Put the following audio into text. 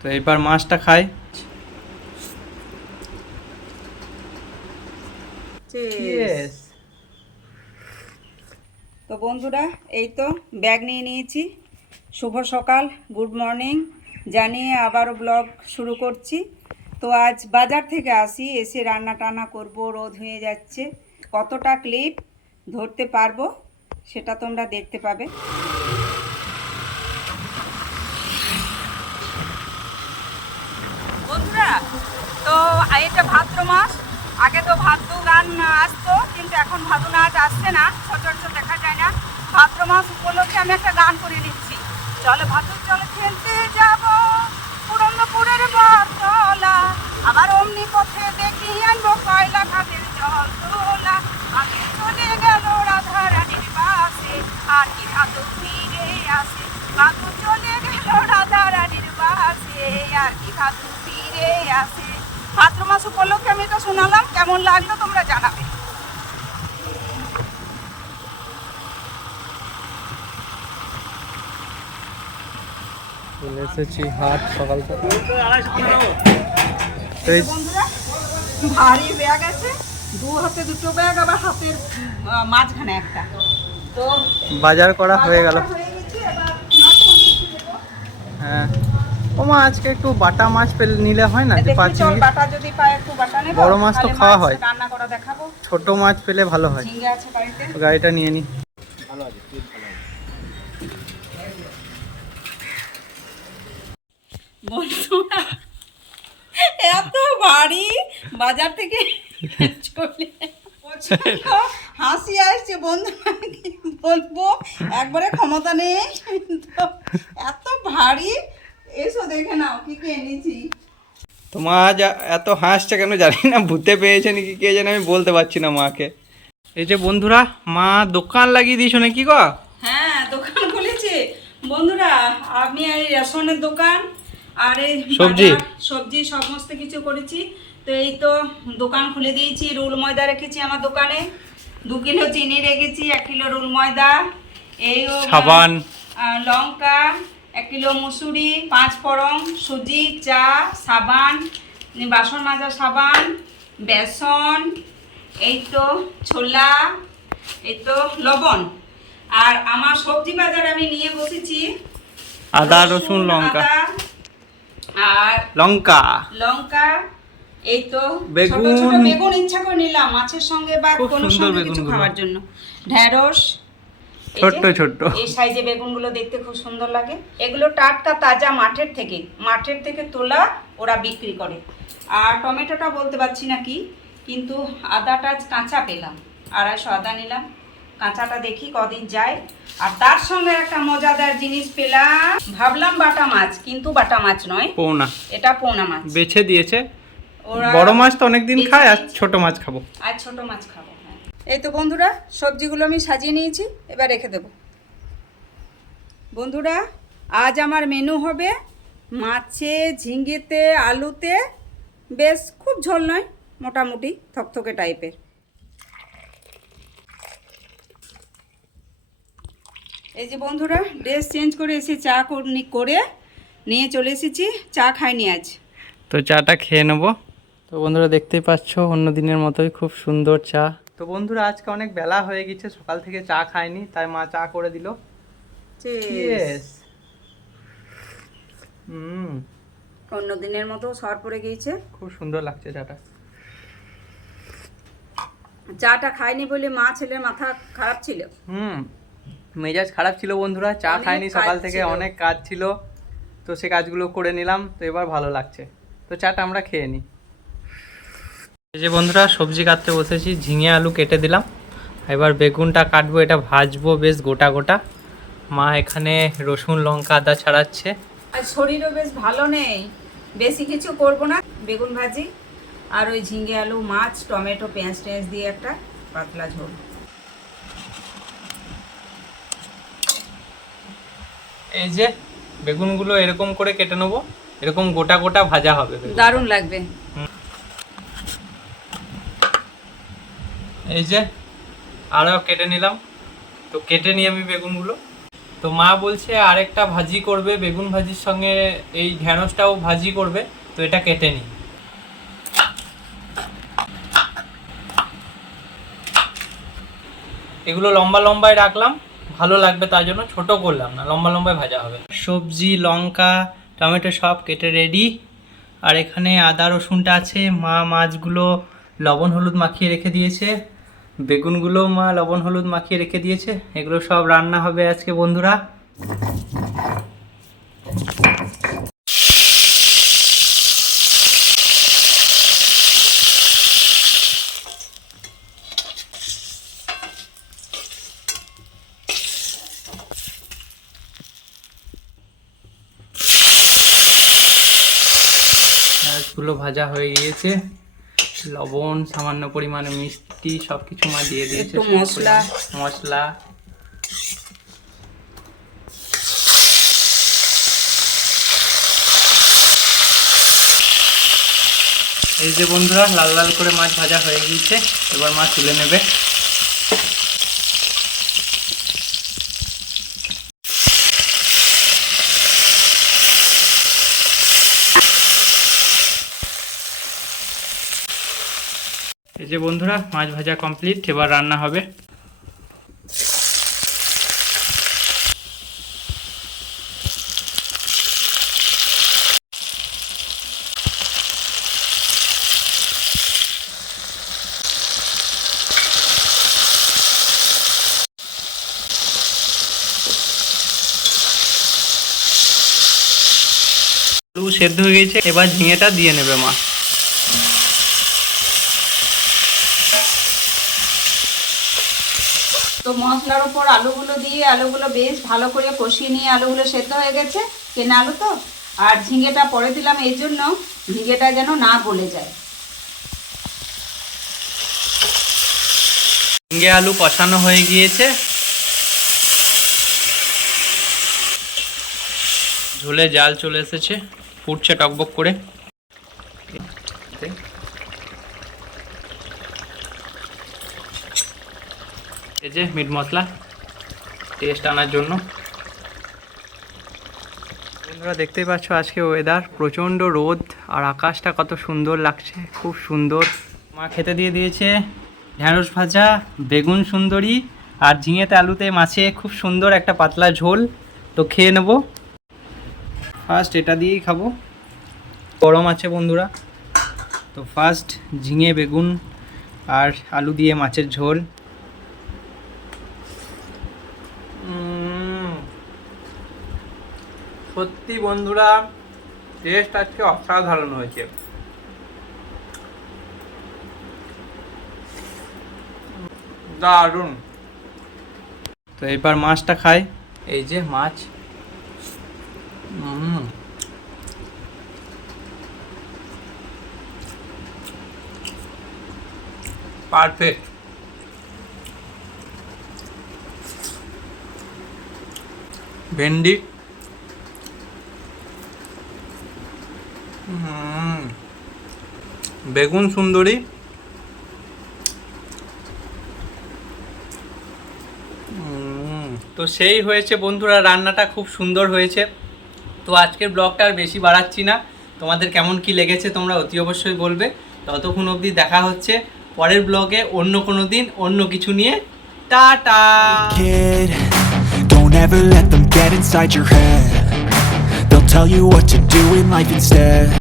তো এবার মাছটা খাই। Cheers। তো বন্ধুরা, এই তো ব্যাগ নিয়ে নিয়েছি। শুভ সকাল, গুড মর্নিং জানিয়ে আবারও ব্লগ শুরু করছি। তো আজ বাজার থেকে আসি, এসে রান্না টান্না করবো, রোদ হয়ে যাচ্ছে। কতটা ক্লিপ ধরতে পারবো সেটা তোমরা দেখতে পাবে। বন্ধুরা, তো এটা ভাদ্র মাস। আগে তো ভাদ্র গান আসতো, কিন্তু এখন ভাদ্র নাচ আসছে না, সচরাচর দেখা যায় না। ভাদ্র মাস উপলক্ষে আমি একটা গান করে নিচ্ছি। চলে ভাদ্র চলে খেলতে যাব পুরন্দপুরের বরতলা, আবার অমনি পথে দেখি আনবো কয়লা খাদের জল তোলা। আগে চলে গেল রাধা রানীর বাসে, আর কি ভাদ্র ফিরে আসে। ভাদ্র চলে গেল রাধা রানীর বাসে, আর কি ভাদ্র ফিরে আসে। ভাদ্র মাস উপলক্ষে আমি এটা শোনালাম, কেমন লাগলো তোমরা জানাবে। চলে এসেছি হাট সকাল সকাল। বন্ধুরা, ভারী ব্যাগ আছে, দু হাতে দুটো ব্যাগ, আবার হাতের মাঝখানে একটা। তো বাজার করা হয়ে গেল। হয়ে গেছে, এবার হ্যাঁ, ও মা আজকে একটু বাটা মাছ পেলে নিলে হয় না? যে পাঁচ চল মিনিট বাটা যদি পাই একটু বাটা নেব, বড় মাছ তো তাহলে খাওয়া হয়, রান্না করা দেখাবো। ছোট মাছ পেলে ভালো হয়। ঝিঙ্গে আছে বাড়িতে, তো গাড়িটা নিয়ে নি। বন্ধুরা এত ভারী বাজার থেকে চলে প্রচন্ড হাসি আসছে বন্ধুরা, কি বলবো, একবারে ক্ষমতা নেই। তো এত ভারী, এসো দেখে নাও কি কি এনেছি। তো মা আজ এত হাসছে কেন জানি না, ভূতে পেয়েছে নাকি কে জানে, আমি বলতে পারছি না মাকে। এই যে বন্ধুরা, মা দোকান লাগিয়ে দিয়েছো নাকি গো? হ্যাঁ, দোকান খুলেছি বন্ধুরা। আমি এই রেশনের দোকান আর এই সবজি সবজি সমস্ত কিছু করেছি। তো এই তো দোকান খুলে দিয়েছি। রুল ময়দা রেখেছি আমার দোকানে, 2 কিলো চিনি রেখেছি, 1 কিলো রুল ময়দা, এই সাবান, লঙ্কা, 1 কিলো মুসুরি, 5 ফোড়ন, সুজি, চা, সাবান, বাসন মাজা সাবান, বেসন, এই তো ছোলা, এই তো লবণ। আর আমার সবজি বাজার আমি নিয়ে বসেছি আদা রসুন লঙ্কা, আদা, আর লঙ্কা, লঙ্কা, এই তো ছোট বেগুন। ছোট বেগুন ইচ্ছা করে নিলাম মাছের সঙ্গে বা খুব কোনো সুন্দর সঙ্গে কিছু বেগুনগুলো। খাওয়ার জন্য। ঢেঁড়স, এই যে, ছোট্ট ছোট্ট। এই সাইজে বেগুনগুলো দেখতে খুব সুন্দর লাগে। এগুলো টাটকা তাজা মাঠের থেকে তোলা, ওরা বিক্রি করে। আর টমেটোটা বলতে পারছি না কি, কিন্তু আদাটা কাঁচা পেলাম, 250 আদা নিলাম। কাঁচাটা দেখি কদিন যায়। আর তার সঙ্গে একটা মজাদার জিনিস পেলাম, ভাবলাম বাটা মাছ, কিন্তু বাটা মাছ নয়, পোনা, এটা পোনা মাছ বেছে দিয়েছে। ওরা বড় মাছ তো অনেকদিন বেছে খায়, আর দিয়েছে। ছোট মাছ খাবো। আর ছোট মাছ খাবো। হ্যাঁ, এই তো বন্ধুরা, সবজিগুলো আমি সাজিয়ে নিয়েছি, এবার রেখে দেব। বন্ধুরা, আজ আমার মেনু হবে মাছে, ঝিঙ্গেতে, আলুতে, বেশ খুব ঝোল নয়, মোটামুটি থকথকে টাইপের। এই যে বন্ধুরা, ড্রেস চেঞ্জ করে এসে চা করে নিয়ে চলে এসেছি। চা খাইনি আজ। তো চাটা খেয়ে নেবো। তো বন্ধুরা দেখতেই পাচ্ছ, অন্য দিনের মতোই খুব সুন্দর চা। তো বন্ধুরা আজকে অনেক বেলা হয়ে গেছে, সকাল থেকে চা খাইনি, তাই মা চা করে দিল। Cheers। অন্য দিনের মতো সর পড়ে গিয়েছে, খুব সুন্দর লাগছে চাটা। চাটা খাইনি বলে মা ছেলের মাথা খারাপ ছিল। মেজাজ খারাপ ছিল বন্ধুরা, চা অনেক খাইনি কাজ সকাল থেকে, ছিল। অনেক কাজ ছিল। তো সে কাজগুলো করে নিলাম, তো এবার ভালো লাগছে। তো চাটা আমরা খেয়ে নিই। এই যে বন্ধুরা, সবজি কাটতে বসেছি, ঝিঙে আলু কেটে দিলাম। এবার বেগুনটা কাটবো, এটা ভাজবো বেশ গোটা গোটা। মা এখানে রসুন লঙ্কা আদা ছাড়াচ্ছে। আর শরীরও বেশ ভালো নেই, বেশি কিছু করব না, বেগুন ভাজি আর ওই ঝিঙ্গে আলু, মাছ, টমেটো, পেঁয়াজ টেঁয়াজ দিয়ে একটা পাতলা ঝোল। এই যে বেগুনগুলো এরকম করে কেটে নেবো, এরকম গোটা গোটা ভাজা হবে, দারুণ লাগবে। এই যে আরও কেটে নিলাম। তো কেটে নিই আমি বেগুনগুলো। তো মা বলছে আরেকটা ভাজি করবে, বেগুন ভাজির সঙ্গে এই ঢ্যাঁড়সটাও ভাজি করবে, তো এটা কেটে নিই। এগুলো লম্বা লম্বায় রাখলাম, ভালো লাগবে তার জন্য, ছোট করলাম না, লম্বা লম্বায় ভাজা হবে। সবজি, লঙ্কা, টমেটো সব কেটে রেডি। আর এখানে আদা রসুনটা আছে। মা মাছগুলো লবণ হলুদ মাখিয়ে রেখে দিয়েছে, বেগুনগুলো মা লবণ হলুদ মাখিয়ে রেখে দিয়েছে। এগুলো সব রান্না হবে আজকে বন্ধুরা। মাছগুলো ভাজা হয়ে গিয়েছে, লবণ, সামান্য পরিমাণে মিষ্টি সবকিছু মা দিয়ে দিয়েছে, একটু মশলা মশলা। এই যে বন্ধুরা লাল লাল করে মাছ ভাজা হয়ে গিয়েছে, এবার মাছ তুলে নেবে। এই যে বন্ধুরা মাছ ভাজা কমপ্লিট, এবার রান্না হবে। আলু সেদ্ধ হয়ে গেছে, এবার ঝিঙেটা দিয়ে নেবে মা। তো মশলার উপর আলুগুলো দিয়ে আলুগুলো বেশ ভালো করে কষিয়ে নিয়ে আলুগুলো সেদ্ধ হয়ে গেছে, কেনা আলু তো। আর ঝিঙেটা পরে দিলাম এই জন্য ঝিঙেটা যেন না গলে যায়। ঝিঙে আলু কষানো হয়ে গিয়েছে, ঝোলে জাল চলে এসেছে, ফুটছে টকবক করে। এই যে মিট মশলা টেস্ট আনার জন্য। বন্ধুরা দেখতেই পাচ্ছ আজকে ওয়েদার প্রচণ্ড রোদ, আর আকাশটা কত সুন্দর লাগছে, খুব সুন্দর। মা খেতে দিয়ে দিয়েছে ঢ্যাঁড়স ভাজা, বেগুন সুন্দরী, আর ঝিঙেতে আলুতে মাছে খুব সুন্দর একটা পাতলা ঝোল। তো খেয়ে নেব, ফার্স্ট এটা দিয়েই খাবো, গরম আছে বন্ধুরা। তো ফার্স্ট ঝিঙে, বেগুন আর আলু দিয়ে মাছের ঝোল। সত্যি বন্ধুরা টেস্ট আজকে অসাধারণ হয়েছে। দারুণ। তো এবার মাছটা খাই। এই যে মাছ, পারফেক্ট। ভেন্ডি, বেগুন সুন্দরী, তো সেই হয়েছে বন্ধুরা, রান্নাটা খুব সুন্দর হয়েছে। তো আজকের ব্লগটা আর বেশি বাড়াচ্ছি না, তোমাদের কেমন কি লেগেছে তোমরা অতি অবশ্যই বলবে। ততক্ষণ অবধি দেখা হচ্ছে পরের ব্লগে অন্য কোনো দিন অন্য কিছু নিয়ে। Tata. Don't ever let them get inside your head. They'll tell you what to do in life instead.